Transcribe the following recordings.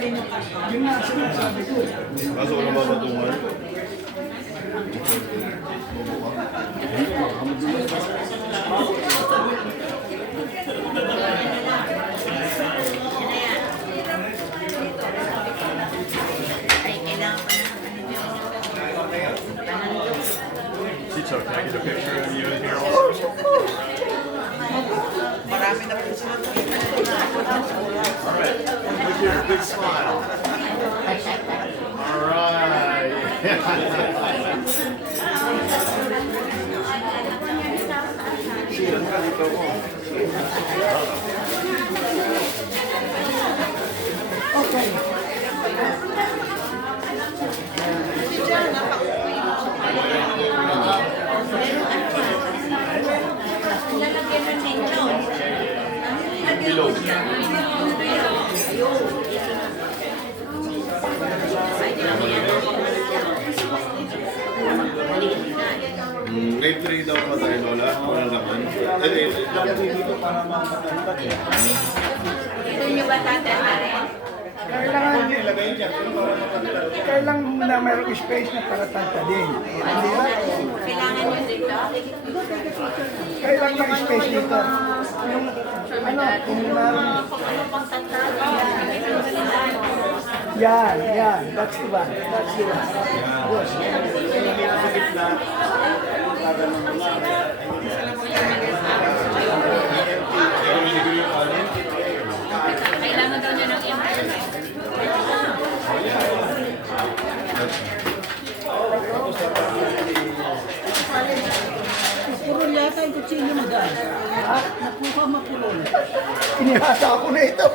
Yun nga sinasabi ko. Kaso wala ba patungan? So can I get a picture of you in here also? Marami na po sila. All right. Look here, big smile. All right. Bilog. Grade 3 daw pa tayo, Lola. Wala naman. Dito para makatanda eh. Gusto niyo ba tatanda? Kailangan na mayroong space na para tantadin. Hindi ba? Kailangan niyo dito? Kailangan ng space dito. Yung kung mayroong... Ano pang tatanda? Yan. That's the one. Kailangan daw niya ng internet. Puro yata yung kutsilyo mo dahil. Nakuha mapulol. Inihasa ako na ito.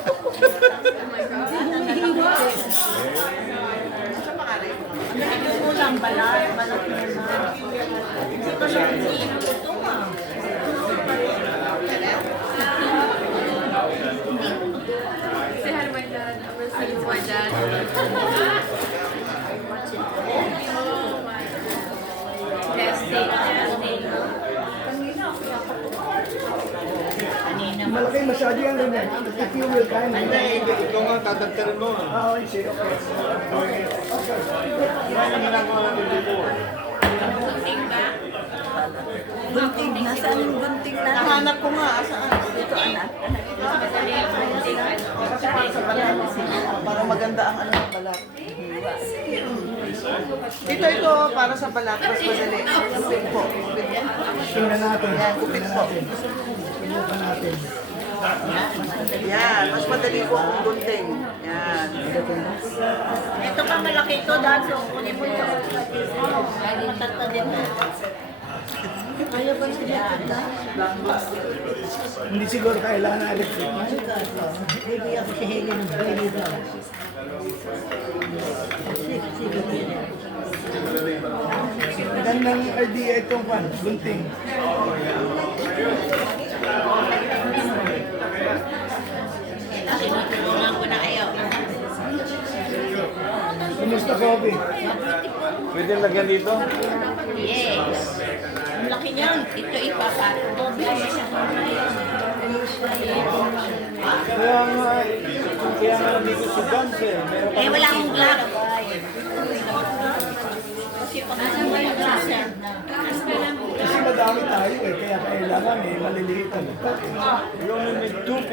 Hinihiwa eh. Kulang balat na. Hindi ko siya ito ah. Say hi to my dad. I'm gonna send it to my dad. Testing. Malaki masyado yan rin eh. Nag-fuel ka na. Ikaw nga, tatagtarin mo. Oo, okay. Yan ang ginagawa natin dito. Gunting ba? Gunting. Nasaan yung gunting na? Nahanap ko nga. Saan? Ito anak. Madali yung gunting. Kasi para sa balat. Para maganda ang ano ng balat. Ito para sa balat. Mas madali. Kupit po. Tingnan natin. Yan, kupit po. Tingnan natin. Yan, mas madali po ang gunting. Yan. Ito pa malaki ito dahil so kunin mo ito. Matata din. Ayaw ba sila ito? Hindi siguro kailangan ng electric. Hindi ako si Heli ng pwede daw. Magandang idea itong pan, gunting. Tinutulungan ko na kayo. Kumusta, Kobe? Pwede lagyan dito? Yes. Ang laki niyan. Ito ipapatong. Kaya nga dito si Dance eh. Eh, wala akong glove. Kasi pag naman yung glove na. Kasi madami tayo eh, kaya kailangan eh, maliliit ang ito. Yung may 2